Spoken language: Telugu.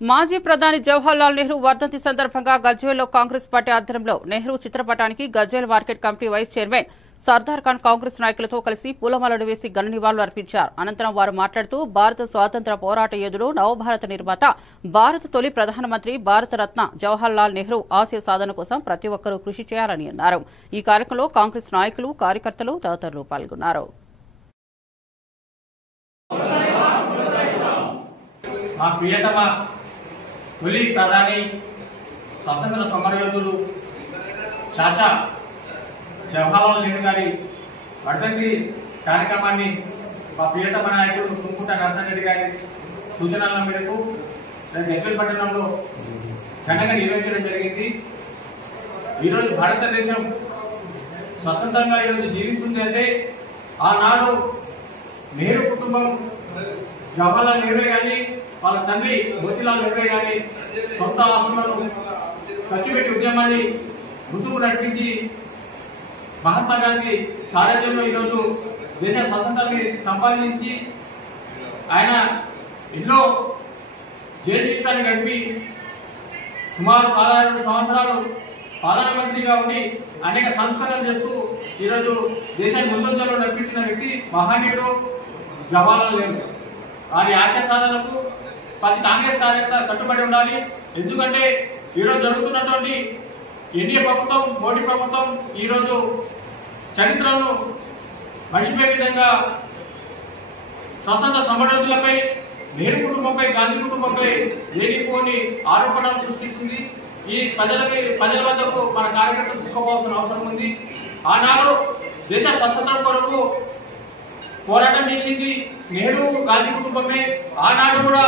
మాజీ ప్రధాని జవహర్ లాల్ నెహ్రూ వర్ధంతి సందర్భంగా గజ్వేల్లో కాంగ్రెస్ పార్టీ ఆధ్వర్యంలో నెహ్రూ చిత్రపటానికి Gajwel market committee vice chairman Sardar Khan Congress నాయకులతో కలిసి పూలమాలలు వేసి ఘన నివాళులు అర్పించారు. అనంతరం వారు మాట్లాడుతూ భారత స్వాతంత్ర్య పోరాట యోధుడు, నవభారత నిర్మాత, భారత తొలి ప్రధానమంత్రి, భారత రత్న జవహర్ లాల్ నెహ్రూ ఆశయ సాధన కోసం ప్రతి ఒక్కరూ కృషి చేయాలని అన్నారు. ఈ కార్యక్రమంలో కాంగ్రెస్ నాయకులు, కార్యకర్తలు తదితరులు పాల్గొన్నారు. తొలి ప్రధాని స్వతంత్ర సమరయోధుడు చాచా జవహర్లాల్ నెహ్రూ గారి వర్ధంతి కార్యక్రమాన్ని మా ప్రియతమ నాయకుడు తుంకుంట నరసింహారెడ్డి గారి సూచనల మేరకు గజ్వేల్ పట్టణంలో ఘనంగా నిర్వహించడం జరిగింది. ఈరోజు భారతదేశం స్వతంత్రంగా ఈరోజు జీవిస్తుంది అంటే ఆనాడు నెహ్రూ కుటుంబం, జవహర్లాల్ నెహ్రూ కానీ వాళ్ళ తండ్రి మోతీలాల్ నెహ్రూ కానీ సొంత ఆస్తులను ఖర్చు పెట్టి ఉద్యమాన్ని ముందుకు నడిపించి మహాత్మా గాంధీ సారథ్యంలో ఈరోజు దేశ స్వతంత్రాన్ని సంపాదించి ఆయన ఎన్నో జైలు జీవితాన్ని గడిపి సుమారు 16 సంవత్సరాలు ప్రధానమంత్రిగా ఉండి అనేక సంస్కరణలు చేస్తూ ఈరోజు దేశాన్ని ముందంజలో నడిపించిన వ్యక్తి మహనీయుడు జవహర్లాల్ నెహ్రూ. వారి ఆశయ సాధనకు ప్రతి కాంగ్రెస్ కార్యకర్త కట్టుబడి ఉండాలి. ఎందుకంటే ఈరోజు జరుగుతున్నటువంటి ఎన్డీఏ ప్రభుత్వం, మోడీ ప్రభుత్వం ఈరోజు చరిత్రను మర్చిపోయే విధంగా స్వతంత్ర సమరయోధులపై, నెహ్రూ కుటుంబంపై, గాంధీ కుటుంబంపై లేనిపోని ఆరోపణలు సృష్టిస్తుంది. ఈ ప్రజల వద్దకు మన కార్యకర్తలు తీసుకోవాల్సిన అవసరం ఉంది. ఆనాడు దేశ స్వతంత్రం కొరకు పోరాటం చేసింది నెహ్రూ, గాంధీ కుటుంబమే. ఆనాడు కూడా